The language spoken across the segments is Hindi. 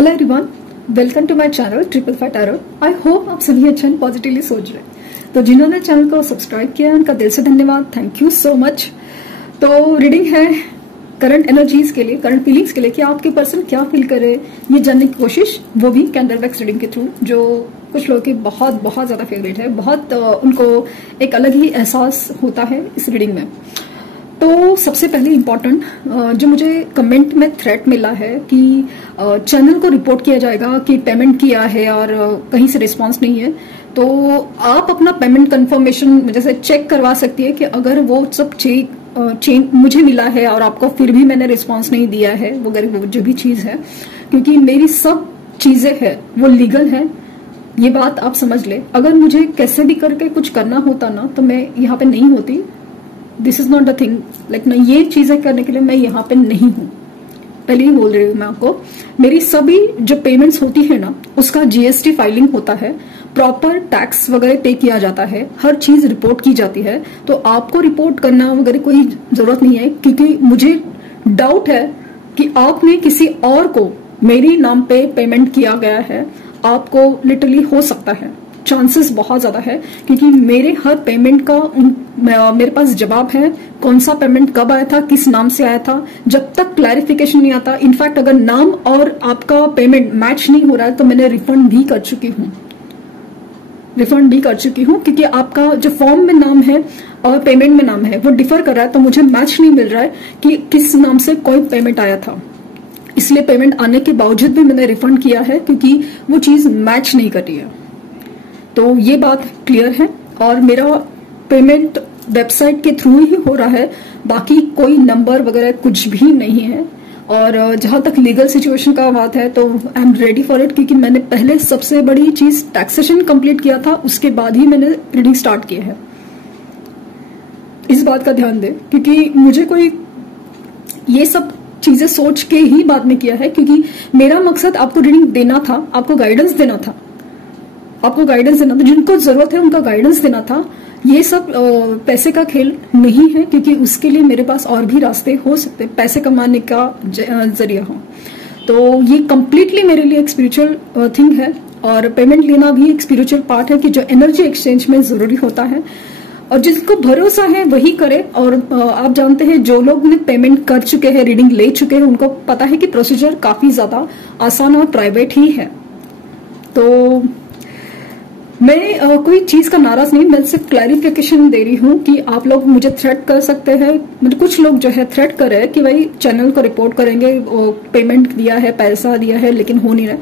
Hello everyone, welcome to my channel triple five tarot. I hope आप सभी अच्छा एंड पॉजिटिवली सोच रहे हैं। तो जिन्होंने चैनल को सब्सक्राइब किया है उनका दिल से धन्यवाद, थैंक यू सो मच। तो रीडिंग है करंट एनर्जीज के लिए, करंट फीलिंग्स के लिए कि आपके पर्सन क्या फील करे ये जानने की कोशिश, वो भी कैंडल वैक्स रीडिंग के थ्रू, जो कुछ लोगों की बहुत बहुत ज्यादा फेवरेट है। बहुत उनको एक अलग ही एहसास होता है इस रीडिंग में। तो सबसे पहले इम्पोर्टेंट जो मुझे कमेंट में थ्रेट मिला है कि चैनल को रिपोर्ट किया जाएगा कि पेमेंट किया है और कहीं से रिस्पांस नहीं है, तो आप अपना पेमेंट कंफर्मेशन जैसे चेक करवा सकती है कि अगर वो सब चेक मुझे मिला है और आपको फिर भी मैंने रिस्पांस नहीं दिया है वगैरह जो भी चीज है, क्योंकि मेरी सब चीजें हैं वो लीगल है, ये बात आप समझ ले। अगर मुझे कैसे भी करके कुछ करना होता ना तो मैं यहाँ पे नहीं होती। This is not the thing, like ना ये चीजें करने के लिए मैं यहाँ पे नहीं हूँ, पहले ही बोल रही हूँ मैं आपको। मेरी सभी जो पेमेंट्स होती है ना उसका जीएसटी फाइलिंग होता है, प्रॉपर टैक्स वगैरह पे किया जाता है, हर चीज रिपोर्ट की जाती है। तो आपको रिपोर्ट करना वगैरह कोई जरूरत नहीं है, क्योंकि मुझे डाउट है कि आपने किसी और को मेरे नाम पे पेमेंट किया गया है। आपको लिटरली हो सकता है, चांसेस बहुत ज्यादा है, क्योंकि मेरे हर पेमेंट का मेरे पास जवाब है, कौन सा पेमेंट कब आया था, किस नाम से आया था। जब तक क्लैरिफिकेशन नहीं आता, इनफैक्ट अगर नाम और आपका पेमेंट मैच नहीं हो रहा है तो मैंने रिफंड भी कर चुकी हूँ, क्योंकि आपका जो फॉर्म में नाम है और पेमेंट में नाम है वो डिफर कर रहा है, तो मुझे मैच नहीं मिल रहा है कि किस नाम से कोई पेमेंट आया था। इसलिए पेमेंट आने के बावजूद भी मैंने रिफंड किया है, क्योंकि वो चीज मैच नहीं कर रही है। तो ये बात क्लियर है, और मेरा पेमेंट वेबसाइट के थ्रू ही हो रहा है, बाकी कोई नंबर वगैरह कुछ भी नहीं है। और जहां तक लीगल सिचुएशन का बात है तो I am ready for it, क्योंकि मैंने पहले सबसे बड़ी चीज टैक्सेशन कंप्लीट किया था, उसके बाद ही मैंने रीडिंग स्टार्ट किया है। इस बात का ध्यान दें, क्योंकि मुझे कोई ये सब चीजें सोच के ही बाद में किया है, क्योंकि मेरा मकसद आपको रीडिंग देना था, आपको गाइडेंस देना था, जिनको जरूरत है उनका गाइडेंस देना था। ये सब पैसे का खेल नहीं है, क्योंकि उसके लिए मेरे पास और भी रास्ते हो सकते हैं पैसे कमाने का जरिया हो। तो ये कंप्लीटली मेरे लिए एक स्पिरिचुअल थिंग है, और पेमेंट लेना भी एक स्पिरिचुअल पार्ट है कि जो एनर्जी एक्सचेंज में जरूरी होता है, और जिसको भरोसा है वही करे। और आप जानते हैं जो लोग ने पेमेंट कर चुके हैं, रीडिंग ले चुके हैं, उनको पता है कि प्रोसीजर काफी ज्यादा आसान और प्राइवेट ही है। तो मैं कोई चीज का नाराज नहीं, मैं सिर्फ क्लैरिफिकेशन दे रही हूँ कि आप लोग मुझे थ्रेट कर सकते हैं। मतलब कुछ लोग जो है थ्रेट कर रहे हैं कि भाई चैनल को रिपोर्ट करेंगे, पेमेंट दिया है, पैसा दिया है, लेकिन हो नहीं रहा।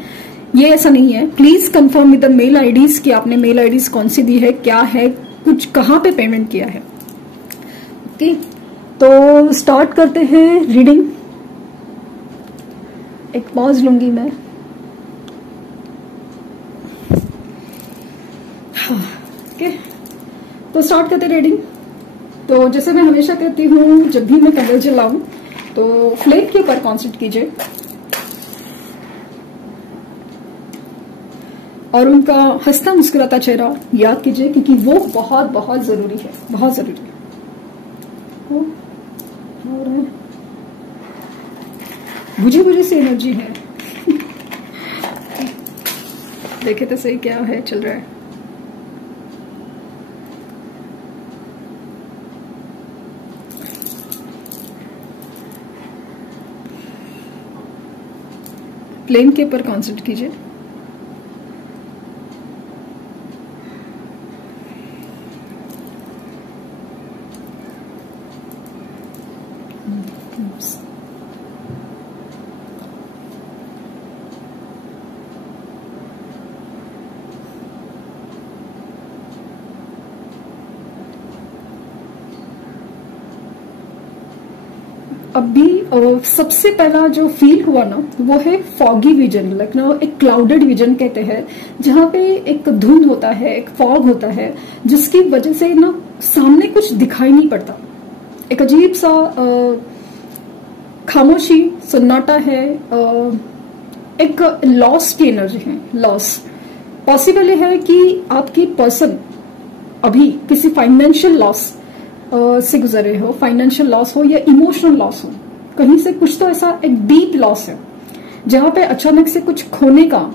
ये ऐसा नहीं है। Please confirm with the mail IDs कि आपने मेल आईडीज कौन सी दी है, क्या है, कुछ कहाँ पे पेमेंट किया है। ओके, तो स्टार्ट करते हैं रीडिंग। एक पॉज लूंगी मैं। ओके, तो स्टार्ट करते रीडिंग। तो जैसे मैं हमेशा कहती हूँ, जब भी मैं कैंडल जलाऊं तो फ्लेम के ऊपर कॉन्सेंट्रेट कीजिए और उनका हंसता मुस्कुराता चेहरा याद कीजिए, क्योंकि वो बहुत बहुत जरूरी है, बहुत जरूरी है। और बुझी सी एनर्जी है। देखे तो सही क्या है चल रहा है। फ्लेम के ऊपर कॉन्सेंट्रेट कीजिए। अभी सबसे पहला जो फील हुआ ना वो है फॉगी विजन, लाइक ना एक क्लाउडेड विजन कहते हैं, जहाँ पे एक धुंध होता है, एक फॉग होता है, जिसकी वजह से ना सामने कुछ दिखाई नहीं पड़ता। एक अजीब सा खामोशी, सन्नाटा है, एक लॉस की एनर्जी है। लॉस पॉसिबल है कि आपकी पर्सन अभी किसी फाइनेंशियल लॉस से गुजरे हो, फाइनेंशियल लॉस हो या इमोशनल लॉस हो, कहीं से कुछ तो ऐसा एक डीप लॉस है। जहां पे अचानक से कुछ खोने का,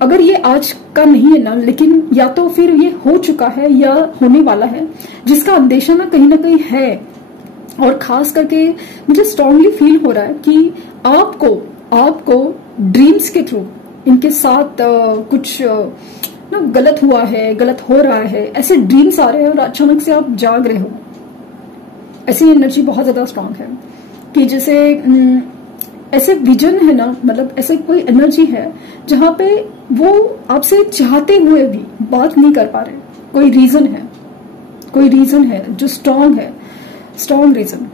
अगर ये आज का नहीं है ना, लेकिन या तो फिर ये हो चुका है या होने वाला है, जिसका अंदेशा ना कहीं है। और खास करके मुझे स्ट्रांगली फील हो रहा है कि आपको ड्रीम्स के थ्रू इनके साथ कुछ ना गलत हुआ है, गलत हो रहा है, ऐसे ड्रीम्स आ रहे हैं और अचानक से आप जाग रहे हो। ऐसी एनर्जी बहुत ज्यादा स्ट्रांग है कि जैसे ऐसे विजन है ना, मतलब ऐसे कोई एनर्जी है जहां पे वो आपसे चाहते हुए भी बात नहीं कर पा रहे। कोई रीजन है जो स्ट्रांग है, स्ट्रांग रीजन।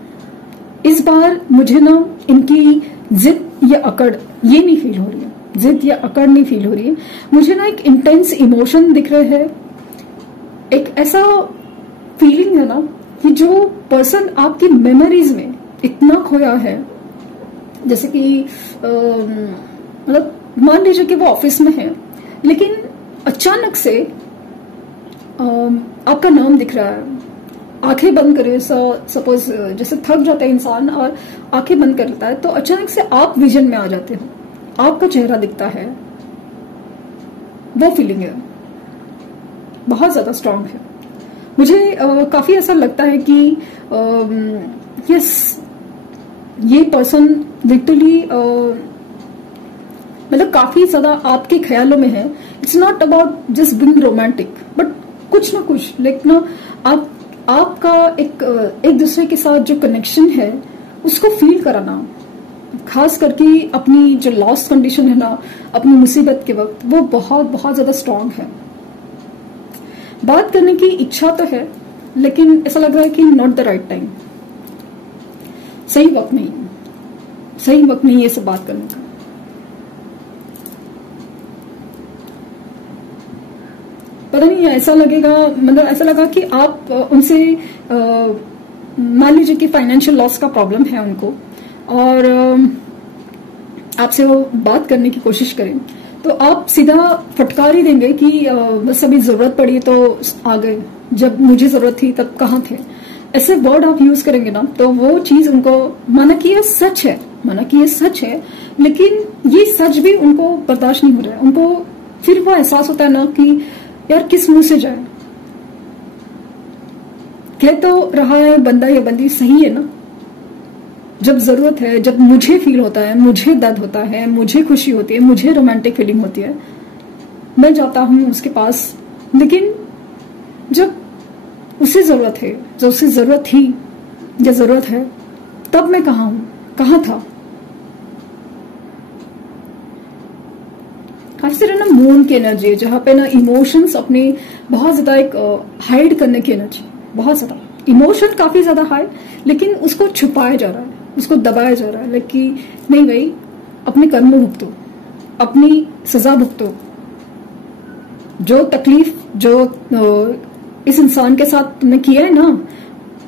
इस बार मुझे ना इनकी जिद या अकड़ ये नहीं फील हो रही है, जिद या अकड़ नहीं फील हो रही है। मुझे ना एक इंटेंस इमोशन दिख रहे हैं, एक ऐसा फीलिंग है ना कि जो पर्सन आपकी मेमोरीज में इतना खोया है, जैसे कि मतलब मान लीजिए कि वो ऑफिस में है, लेकिन अचानक से आपका नाम दिख रहा है, आंखें बंद करे, सपोज जैसे थक जाता है इंसान और आंखें बंद कर लेता है, तो अचानक से आप विजन में आ जाते हो, आपका चेहरा दिखता है। वो फीलिंग है, बहुत ज्यादा स्ट्रांग है। मुझे काफी ऐसा लगता है कि यस, ये पर्सन लिटरली मतलब काफी ज्यादा आपके ख्यालों में है। It's not about just being romantic, but कुछ ना कुछ लाइक ना आपका एक दूसरे के साथ जो कनेक्शन है उसको फील कराना, खास करके अपनी जो लॉस्ट कंडीशन है ना, अपनी मुसीबत के वक्त, वो बहुत बहुत ज्यादा स्ट्रांग है। बात करने की इच्छा तो है, लेकिन ऐसा लग रहा है कि नॉट द राइट टाइम, सही वक्त नहीं ये सब बात करने का। पता नहीं, ऐसा लगेगा, मतलब ऐसा लगा कि आप उनसे मान लीजिए कि फाइनेंशियल लॉस का प्रॉब्लम है उनको, और आपसे वो बात करने की कोशिश करें, तो आप सीधा फटकार ही देंगे कि बस अभी जरूरत पड़ी तो आ गए, जब मुझे जरूरत थी तब कहाँ थे। ऐसे वर्ड आप यूज करेंगे ना, तो वो चीज उनको, माना कि ये सच है, लेकिन ये सच भी उनको बर्दाश्त नहीं हो रहा है। उनको फिर वो एहसास होता है ना कि यार किस मुंह से जाए, कह तो रहा है बंदा या बंदी सही है ना, जब जरूरत है, जब मुझे फील होता है, मुझे दर्द होता है, मुझे खुशी होती है, मुझे रोमांटिक फीलिंग होती है, मैं जाता हूं उसके पास। लेकिन जब उसे जरूरत है, जो उसे जरूरत थी या जरूरत है, तब मैं कहाँ हूं, कहाँ था। खास तरह ना मून की एनर्जी है, जहां पे ना इमोशंस अपने बहुत ज्यादा एक हाइड करने की एनर्जी, बहुत ज्यादा इमोशन, काफी ज्यादा हाई, लेकिन उसको छुपाया जा रहा है, उसको दबाया जा रहा है। लेकिन नहीं भाई, अपने कर्म भुगतो, अपनी सजा भुगतो। जो तकलीफ जो इस इंसान के साथ तुमने किया है ना,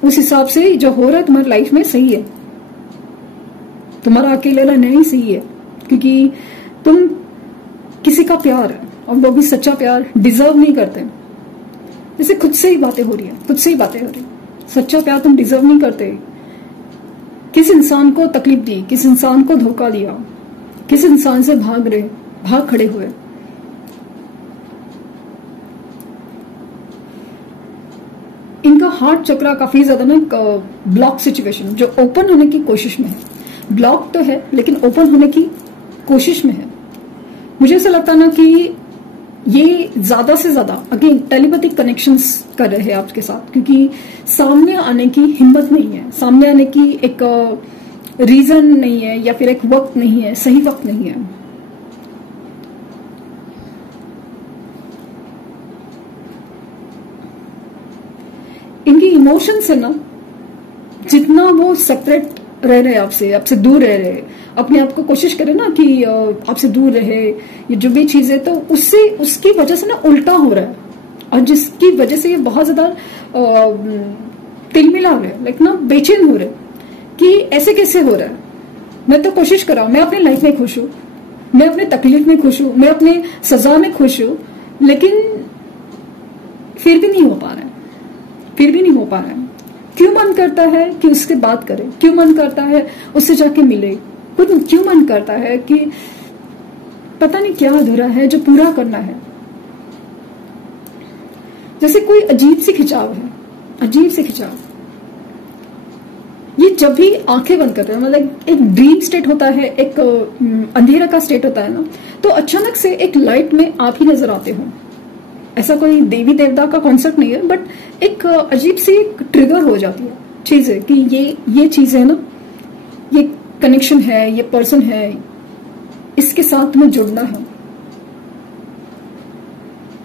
उस हिसाब से जो हो रहा है तुम्हारी लाइफ में सही है, तुम्हारा अकेले रहना ही सही है, क्योंकि तुम किसी का प्यार, और वो भी सच्चा प्यार, डिजर्व नहीं करते। जैसे खुद से ही बातें हो रही है, सच्चा प्यार तुम डिजर्व नहीं करते। किस इंसान को तकलीफ दी, किस इंसान को धोखा दिया, किस इंसान से भाग खड़े हुए। इनका हार्ट चक्रा काफी ज्यादा ना ब्लॉक सिचुएशन, जो ओपन होने की कोशिश में है। ब्लॉक तो है लेकिन ओपन होने की कोशिश में है। मुझे ऐसा लगता है ना कि ये ज्यादा से ज्यादा अगेन टेलीपैथिक कनेक्शंस कर रहे हैं आपके साथ, क्योंकि सामने आने की हिम्मत नहीं है, सामने आने की एक रीजन नहीं है, या फिर एक वक्त नहीं है, सही वक्त नहीं है। इनकी इमोशंस है ना, जितना वो सेपरेट रह रहे आपसे दूर रह रहे, अपने आप को कोशिश करे ना कि आपसे दूर रहे, ये जो भी चीज है, तो उससे उसकी वजह से ना उल्टा हो रहा है, और जिसकी वजह से ये बहुत ज्यादा तिलमिला रहे, लाइक ना बेचैन हो रहे कि ऐसे कैसे हो रहा है। मैं तो कोशिश कर रहा हूं, मैं अपनी लाइफ में खुश हूं, मैं अपने तकलीफ में खुश हूं, मैं अपने सजा में खुश हूं, लेकिन फिर भी नहीं हो पा रहा है। क्यों मन करता है कि उससे बात करें, क्यों मन करता है उससे जाके मिले, क्यों मन करता है कि पता नहीं क्या अधूरा है जो पूरा करना है। जैसे कोई अजीब सी खिंचाव है, अजीब सी खिंचाव। ये जब भी आंखें बंद करते हैं, मतलब एक ड्रीम स्टेट होता है, एक अंधेरा का स्टेट होता है ना, तो अचानक से एक लाइट में आप ही नजर आते हो। ऐसा कोई देवी देवता का कॉन्सेप्ट नहीं है, बट एक अजीब सी ट्रिगर हो जाती है चीजें कि ये चीज है ना, ये कनेक्शन है, ये पर्सन है, इसके साथ में जुड़ना है।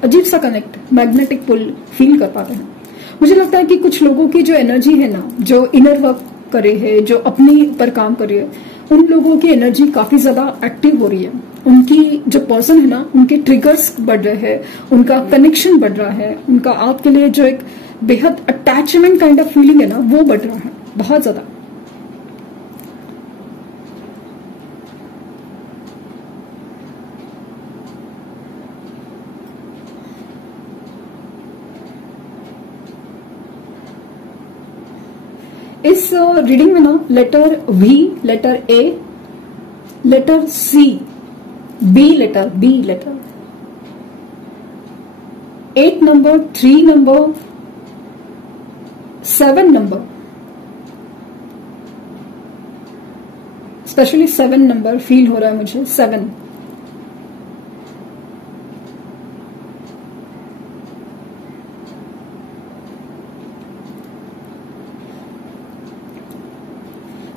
अजीब सा कनेक्ट, मैग्नेटिक पुल फील कर पाते हैं। मुझे लगता है कि कुछ लोगों की जो एनर्जी है ना, जो इनर वर्क करे है, जो अपनी पर काम कर रही है, उन लोगों की एनर्जी काफी ज्यादा एक्टिव हो रही है। उनकी जो पर्सन है ना, उनके ट्रिगर्स बढ़ रहे हैं, उनका कनेक्शन बढ़ रहा है, उनका आपके लिए जो एक बेहद अटैचमेंट काइंड ऑफ फीलिंग है ना, वो बढ़ रहा है बहुत ज्यादा। इस रीडिंग में ना letter V, letter A, letter C, B letter, 8 number, 3 number, 7 number, specially 7 number feel हो रहा है मुझे। 7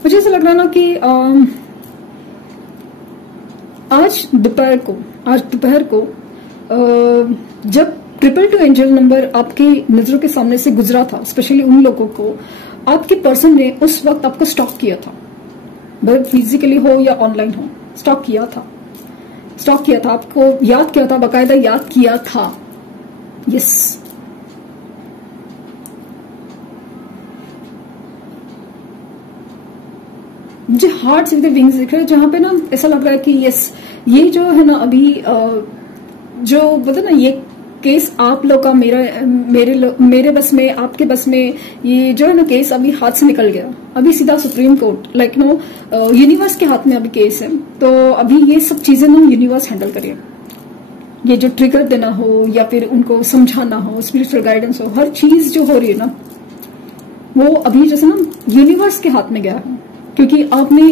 मुझे ऐसा लग रहा है ना कि आज दोपहर को जब 222 एंजल नंबर आपकी नजरों के सामने से गुजरा था, स्पेशली उन लोगों को आपके पर्सन ने उस वक्त आपको स्टॉक किया था, भले फिजिकली हो या ऑनलाइन हो, स्टॉक किया था, आपको याद किया था, बाकायदा याद किया था। यस, मुझे हार्ट से विंग्स दिख रहे हैं, जहां पे ना ऐसा लग रहा है कि यस, ये जो है ना अभी जो बोलते ना, ये केस आप लोग का मेरे बस में, आपके बस में, ये जो है ना केस अभी हाथ से निकल गया, अभी सीधा supreme court, like no universe के हाथ में अभी केस है। तो अभी ये सब चीजें ना यूनिवर्स हैंडल करिए। ये जो ट्रिगर देना हो या फिर उनको समझाना हो, स्पिरिचुअल गाइडेंस हो, हर चीज जो हो रही है ना, वो अभी जैसे ना यूनिवर्स के हाथ में गया है। क्योंकि आपने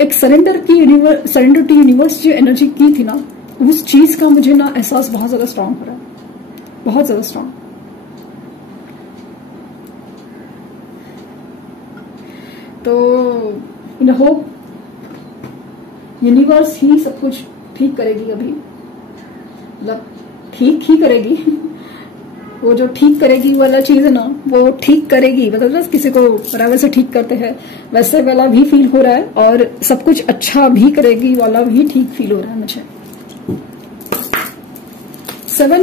एक सरेंडर टू यूनिवर्स जो एनर्जी की थी ना, उस चीज का मुझे ना एहसास बहुत ज्यादा स्ट्रांग हो रहा है, बहुत ज्यादा स्ट्रांग। तो इन होप यूनिवर्स ही सब कुछ ठीक करेगी। अभी मतलब ठीक ही करेगी। वो जो ठीक करेगी वाला चीज है ना, वो ठीक करेगी, मतलब किसी को बराबर से ठीक करते हैं वैसे वाला भी फील हो रहा है, और सब कुछ अच्छा भी करेगी वाला भी ठीक फील हो रहा है मुझे। 7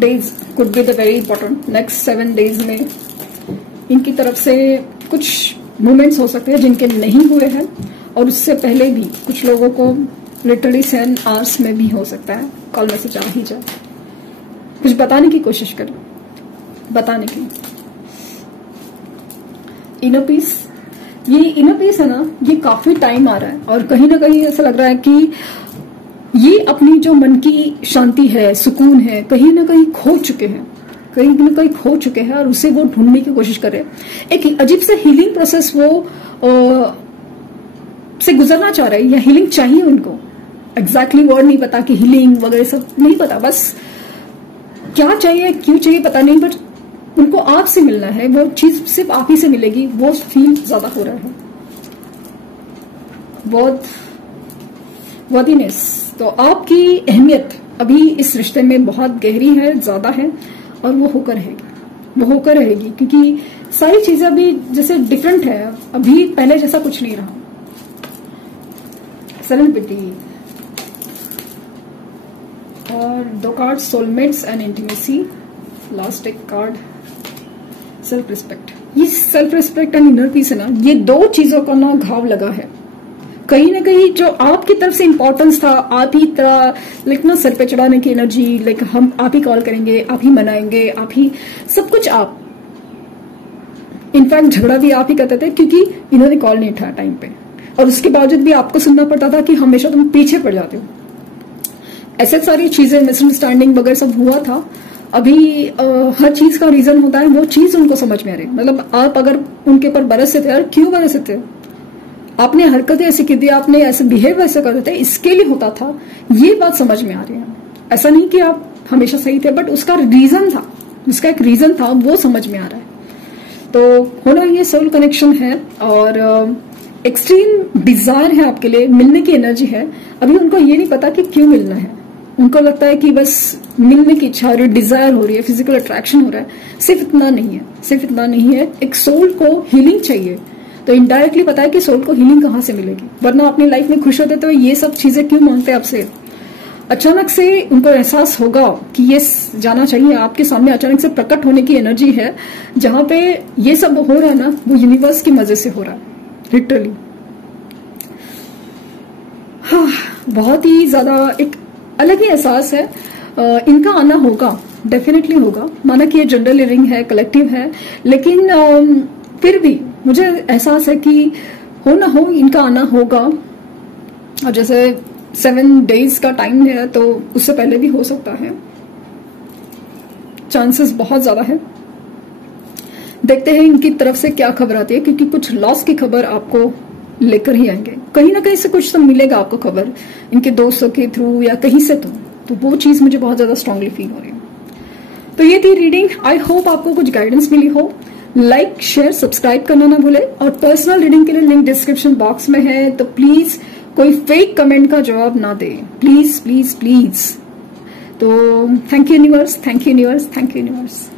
days could be the very important। Next 7 days में इनकी तरफ से कुछ मूवमेंट्स हो सकते हैं जिनके नहीं हुए हैं, और उससे पहले भी कुछ लोगों को लिटरली 7 hours में भी हो सकता है कॉल मैसेज आ ही जाए। कुछ बताने की कोशिश करें, बताने की। इनर पीस, ये इनर पीस है ना, ये काफी टाइम आ रहा है, और कहीं ना कहीं ऐसा लग रहा है कि ये अपनी जो मन की शांति है, सुकून है, कहीं ना कहीं खो चुके हैं, और उसे वो ढूंढने की कोशिश कर रहे हैं। एक अजीब से हीलिंग प्रोसेस वो से गुजरना चाह रहे हैं, या हीलिंग चाहिए उनको। एग्जैक्टली वर्ड नहीं पता कि हीलिंग वगैरह सब नहीं पता, बस क्या चाहिए, क्यों चाहिए पता नहीं, बट उनको आपसे मिलना है, वो चीज सिर्फ आप ही से मिलेगी, वो फील ज्यादा हो रहा है। वर्दीनेस, तो आपकी अहमियत अभी इस रिश्ते में बहुत गहरी है, ज्यादा है, और वो होकर रहेगी, क्योंकि सारी चीजें अभी जैसे डिफरेंट है, अभी पहले जैसा कुछ नहीं रहा। सेरेंडिपिटी, और 2 card soulmates and intimacy. Last एक कार्ड सेल्फ रिस्पेक्ट। ये self respect and inner peace है ना, ये 2 चीजों का ना घाव लगा है। कहीं ना कहीं जो आपकी तरफ से इंपॉर्टेंस था, आप ही तरह लाइक ना सर पे चढ़ाने की एनर्जी, लाइक हम आप ही कॉल करेंगे, आप ही मनाएंगे, आप ही सब कुछ, आप इनफैक्ट झगड़ा भी आप ही करते थे क्योंकि इन्होंने कॉल नहीं उठाया टाइम पे। और उसके बावजूद भी आपको सुनना पड़ता था कि हमेशा तुम पीछे पड़ जाते हो। ऐसे सारी चीजें, मिसअंडरस्टैंडिंग वगैरह सब हुआ था। अभी हर चीज का रीजन होता है, वो चीज उनको समझ में आ रही। मतलब आप अगर उनके ऊपर बरसते थे, यार क्यों बरसते थे, आपने हरकतें ऐसी की थी, आपने ऐसे बिहेव ऐसे कर रहे थे, इसके लिए होता था, ये बात समझ में आ रही है। ऐसा नहीं कि आप हमेशा सही थे, बट उसका रीजन था, उसका एक रीजन था, वो समझ में आ रहा है। तो होना ये सोल कनेक्शन है और एक्सट्रीम डिजायर है आपके लिए, मिलने की एनर्जी है। अभी उनको ये नहीं पता कि क्यों मिलना है, उनको लगता है कि बस मिलने की इच्छा हो रही है, डिजायर हो रही है, फिजिकल अट्रैक्शन हो रहा है। सिर्फ इतना नहीं है, सिर्फ इतना नहीं है, एक सोल को हीलिंग चाहिए। तो इनडायरेक्टली पता है कि सोल को हीलिंग कहाँ से मिलेगी, वरना अपनी लाइफ में खुश होते तो ये सब चीजें क्यों मांगते हैं आपसे। अचानक से उनको एहसास होगा कि ये जाना चाहिए, आपके सामने अचानक से प्रकट होने की एनर्जी है। जहां पे ये सब हो रहा है ना, वो यूनिवर्स की मजे से हो रहा है, लिटरली। हाँ, बहुत ही ज्यादा एक अलग ही एहसास है। इनका आना होगा, डेफिनेटली होगा। माना कि ये जनरल रीडिंग है, कलेक्टिव है, लेकिन फिर भी मुझे एहसास है कि हो ना हो इनका आना होगा। और जैसे 7 days का टाइम है, तो उससे पहले भी हो सकता है, चांसेस बहुत ज्यादा है। देखते हैं इनकी तरफ से क्या खबर आती है, क्योंकि कुछ लॉस की खबर आपको लेकर ही आएंगे। कहीं ना कहीं से कुछ तो मिलेगा आपको खबर, इनके दोस्तों के थ्रू या कहीं से। तो वो चीज मुझे बहुत ज्यादा स्ट्रांगली फील हो रही है। तो ये थी रीडिंग। आई होप आपको कुछ गाइडेंस मिली हो। लाइक, शेयर, सब्सक्राइब करना ना भूले। और पर्सनल रीडिंग के लिए लिंक डिस्क्रिप्शन बॉक्स में है, तो प्लीज कोई फेक कमेंट का जवाब ना दे, प्लीज प्लीज प्लीज। तो thank you universe, thank you universe, thank you universe.